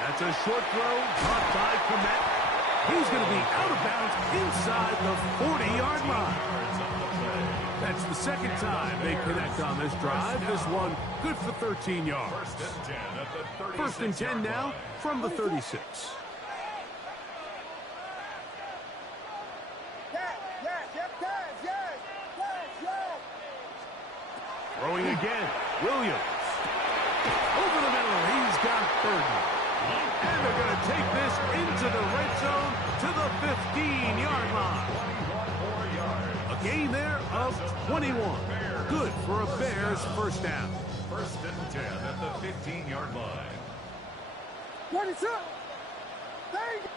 That's a short throw, caught by Kmet. He's going to be out of bounds inside the 40-yard line. That's the 2nd time they connect on this drive. This one good for 13 yards. 1st and 10 now from the 36. Throwing again, Williams. Over the middle, he's got Burton. And they're going to take this into the red zone to the 15-yard line. A gain there of 21. Good for a Bears first down. 1st and 10 at the 15-yard line. 22. Thank you.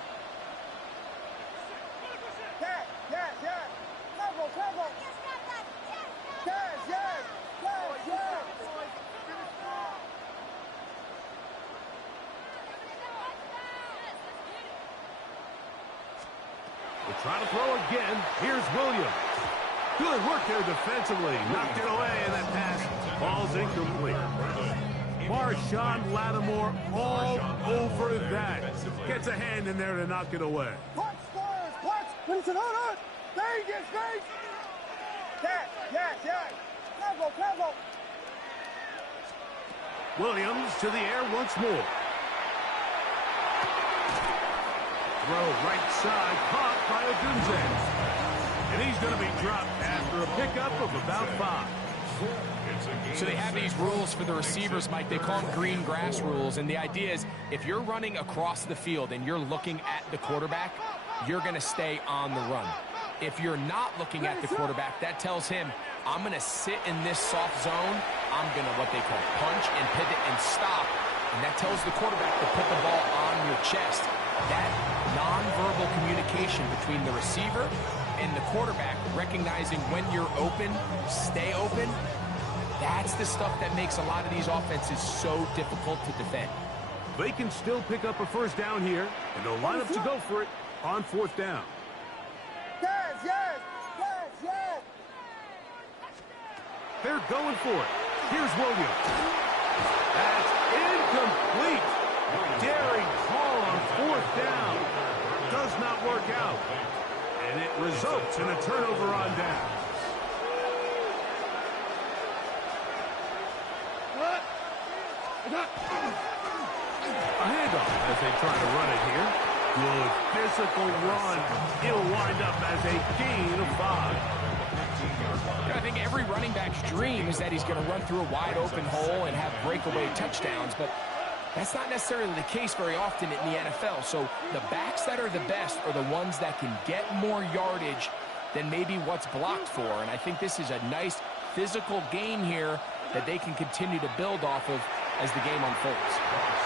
Yes. Travel. Yes. We'll try to throw again. Here's Williams. Good work there defensively. Knocked it away, and that pass falls incomplete. Marshawn Lattimore all over that. Gets a hand in there to knock it away. Punch Spurs, punch. Listen, hold on. Vegas. Yes. Travel. Williams to the air once more. Throw right side, caught by Odunze. And he's going to be dropped after a pickup of about 5. So they have these rules for the receivers, Mike. They call them green grass rules. And the idea is if you're running across the field and you're looking at the quarterback, you're going to stay on the run. If you're not looking at the quarterback, that tells him, I'm going to sit in this soft zone. I'm going to what they call punch and pivot and stop. And that tells the quarterback to put the ball on your chest. That nonverbal communication between the receiver and the quarterback, recognizing when you're open, stay open, that's the stuff that makes a lot of these offenses so difficult to defend. They can still pick up a first down here, and they'll line up to go for it on 4th down. Yes. They're going for it. Here's Williams. That's incomplete. Daring call on 4th down. Does not work out. And it results in a turnover on down. A handoff as they try to run it here. Good physical run. It'll wind up as a gain of 5. I think every running back's dream is that he's going to run through a wide open hole and have breakaway touchdowns, but that's not necessarily the case very often in the NFL. So the backs that are the best are the ones that can get more yardage than maybe what's blocked for. And I think this is a nice physical gain here that they can continue to build off of as the game unfolds.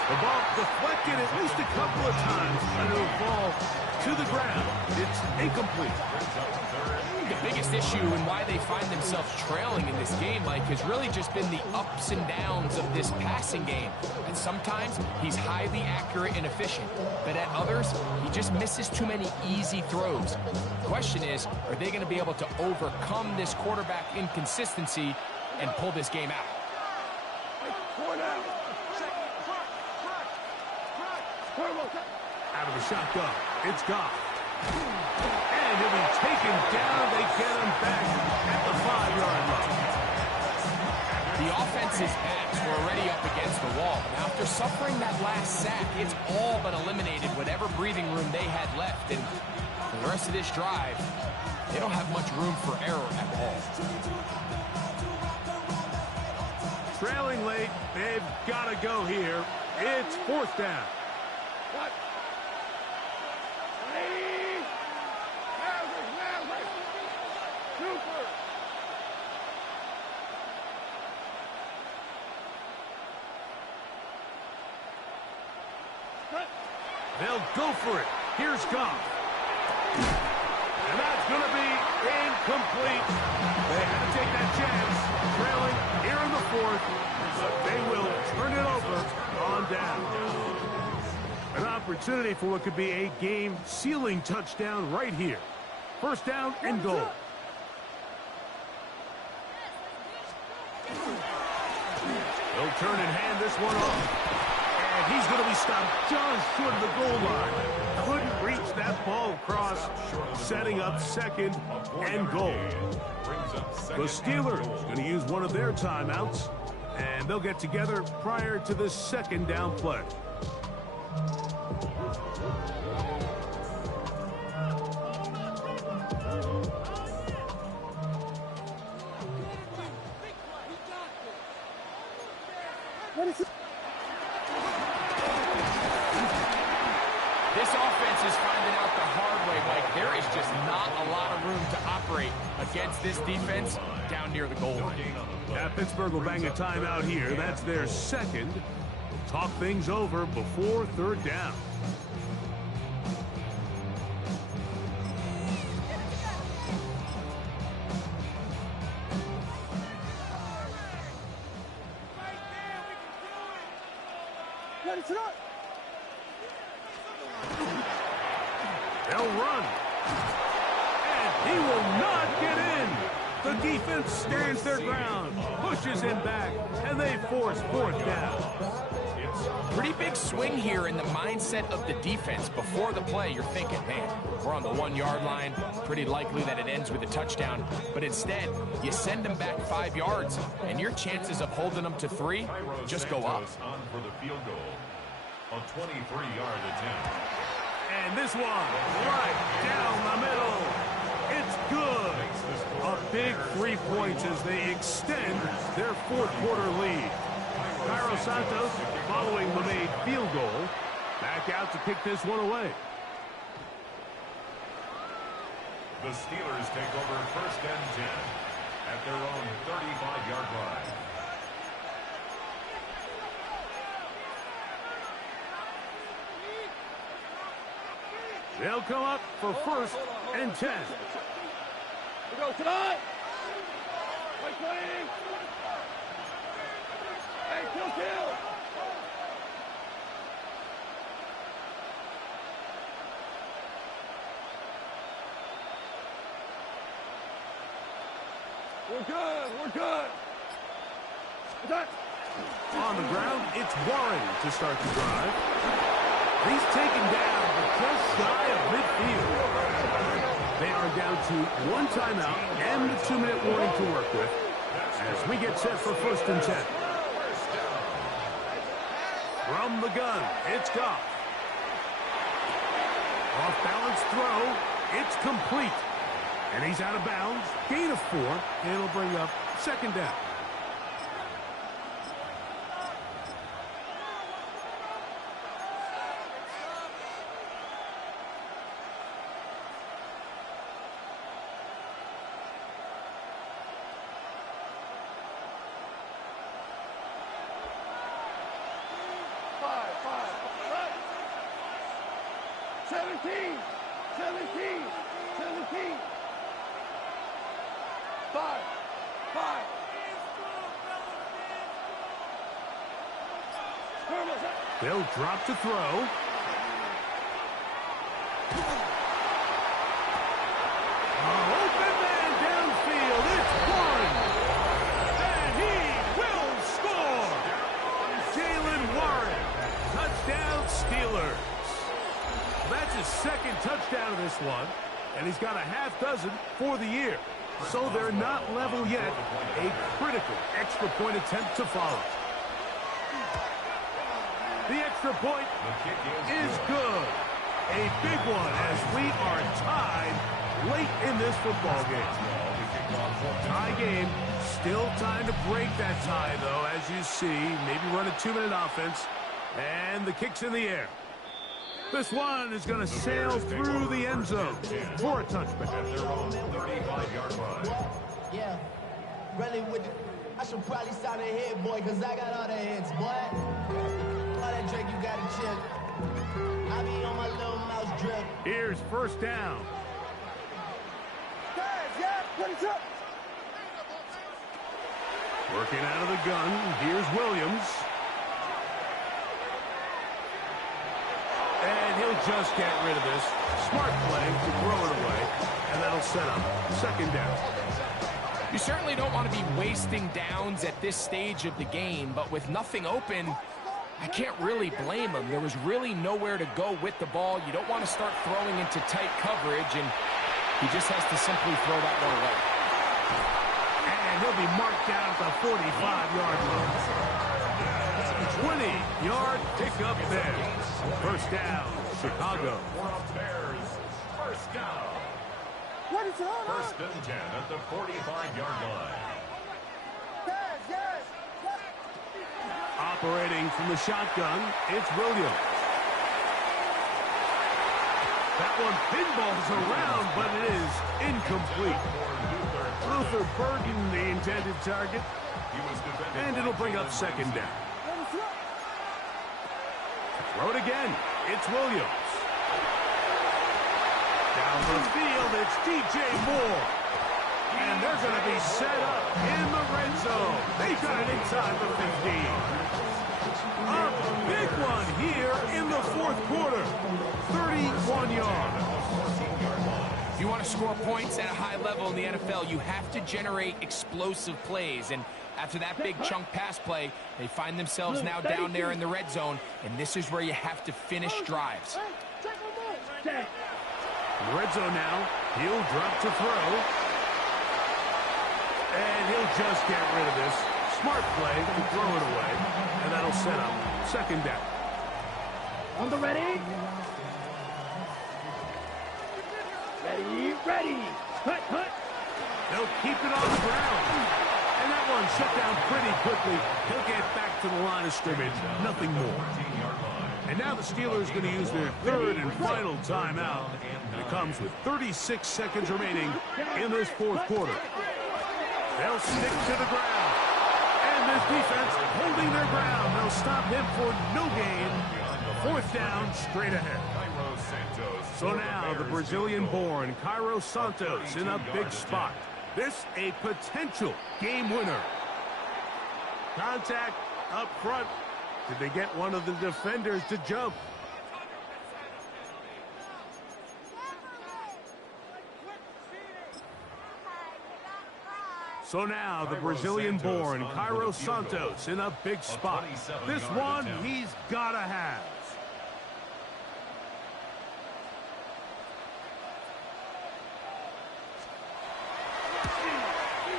The ball deflected at least a couple of times, and it'll fall to the ground. It's incomplete. The biggest issue and why they find themselves trailing in this game, Mike, has really just been the ups and downs of this passing game. And sometimes he's highly accurate and efficient, but at others, he just misses too many easy throws. The question is, are they going to be able to overcome this quarterback inconsistency and pull this game out? Out of the shotgun, it's Goff. And he'll be taken down. They get him back at the 5-yard line. The offense's backs were already up against the wall. And after suffering that last sack, it's all but eliminated whatever breathing room they had left. And for the rest of this drive, they don't have much room for error at all. Trailing late, they've got to go here. It's 4th down. What? Super. They'll go for it. Here's Goff. And that's going to be incomplete. They had to take that chance. Trailing here in the 4th. But they will turn it over on down. An opportunity for what could be a game-sealing touchdown right here. 1st down and goal. They'll turn and hand this one off. And he's going to be stopped just short of the goal line. Couldn't reach that ball across, setting up 2nd and goal. The Steelers going to use one of their timeouts, and they'll get together prior to the 2nd down play. This offense is finding out the hard way, Mike. There is just not a lot of room to operate against this defense down near the goal line. Yeah, Pittsburgh will bang a timeout here. That's their 2nd. Talk things over before 3rd down. They'll run. And he will not get in. The defense stands their ground, pushes him back, and they force 4th down. Pretty big swing here in the mindset of the defense. Before the play, you're thinking, man, we're on the 1-yard line. Pretty likely that it ends with a touchdown. But instead, you send them back 5 yards, and your chances of holding them to 3 just go up. On for the field goal. A 23-yard attempt. And this one, right down the middle. It's good. A big 3 points as they extend their 4th quarter lead. Cairo Santos, following the made field goal, back out to kick this one away. The Steelers take over 1st and 10 at their own 35-yard line. They'll come up for 1st and 10. We go tonight. Wait, wait. Hey, kill. We're good. Attack. On the ground, it's Warren to start the drive. He's taken down, but just shy of midfield. They are down to 1 timeout and the 2-minute warning to work with as we get set for 1st and 10. From the gun, it's Goff. Off-balance throw. It's complete. And he's out of bounds. Gain of 4. And it'll bring up 2nd down. Five. 17. 5. They'll drop to throw. Open man downfield. It's one. And he will score. Jalen this one, and he's got a half dozen for the year. So they're not level yet. A critical extra point attempt to follow. The extra point is good. A big one as we are tied late in this football game. Tie game. Still time to break that tie, though, as you see. Maybe run a 2-minute offense. And the kick's in the air. This one is going to sail through the end zone for a touchback. At their own 35-yard line. Yeah, really with the, I should probably sign a hit, boy, because I got all the hits, boy. All that Drake, you got to chill. I be on my little mouse drip. Here's first down. Guys, yeah, put it up. Working out of the gun. Here's Williams. And he'll just get rid of this. Smart play to throw it away. And that'll set up second down. You certainly don't want to be wasting downs at this stage of the game, but with nothing open, I can't really blame him. There was really nowhere to go with the ball. You don't want to start throwing into tight coverage, and he just has to simply throw that one away. And he'll be marked down at the 45-yard line. 20-yard pickup there. First down, Chicago. Bears, first down. What is it? First and 10 at the 45-yard line. Guys, yes. Operating from the shotgun, it's Williams. That one pinballs around, but it is incomplete. Luther Burden, the intended target. And it'll bring up second down. Throw it again. It's Williams. Down the field, it's DJ Moore. And they're going to be set up in the red zone. They got it inside the 15. A big one here in the fourth quarter. 31 yards. If you want to score points at a high level in the NFL, you have to generate explosive plays. And after that big chunk pass play, they find themselves now down there in the red zone. And this is where you have to finish drives. In the red zone now. He'll drop to throw. And he'll just get rid of this. Smart play to throw it away. And that'll set up second down. On the ready. Ready. Hut. They'll keep it on the ground. And that one shut down pretty quickly. He'll get back to the line of scrimmage. Nothing more. And now the Steelers are going to use their third and final timeout. And it comes with 36 seconds remaining in this fourth quarter. They'll stick to the ground. And this defense holding their ground. They'll stop him for no gain. Fourth down, straight ahead. So now the Brazilian-born Cairo Santos in a big spot. This a potential game winner. Contact up front. Did they get one of the defenders to jump? So now the Brazilian-born Cairo Santos in a big spot. This one he's got to have.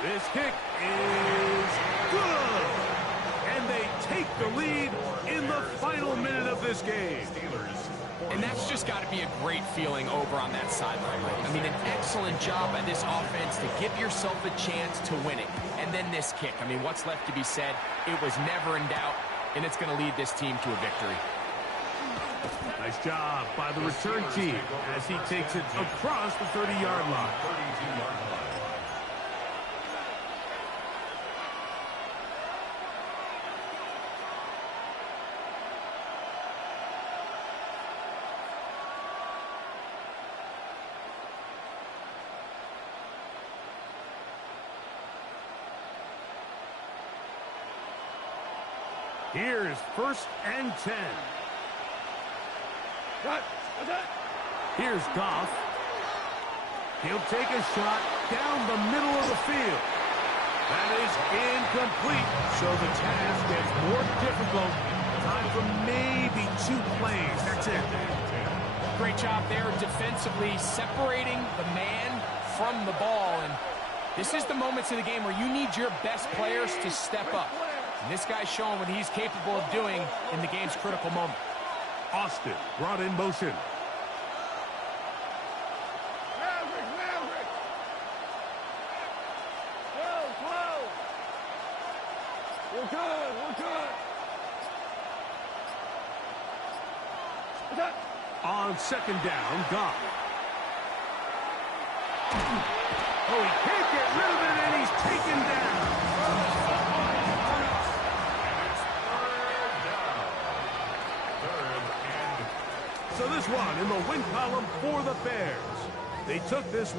This kick is good. And they take the lead in the final minute of this game. And that's just got to be a great feeling over on that sideline. I mean, an excellent job by this offense to give yourself a chance to win it. And then this kick. I mean, what's left to be said? It was never in doubt, and it's going to lead this team to a victory. Nice job by the return team as he takes it across the 30-yard line. Here's first and 10. Here's Goff. He'll take a shot down the middle of the field. That is incomplete. So the task gets more difficult. Time for maybe 2 plays. That's it. great job there defensively, separating the man from the ball. And this is the moments of the game where you need your best players to step up. And this guy's showing what he's capable of doing in the game's critical moment. Austin brought in motion. We're good. We're good. On second down, Goff. Oh, he can't get rid of it, and he's taken down. So this one in the win column for the Bears. They took this one.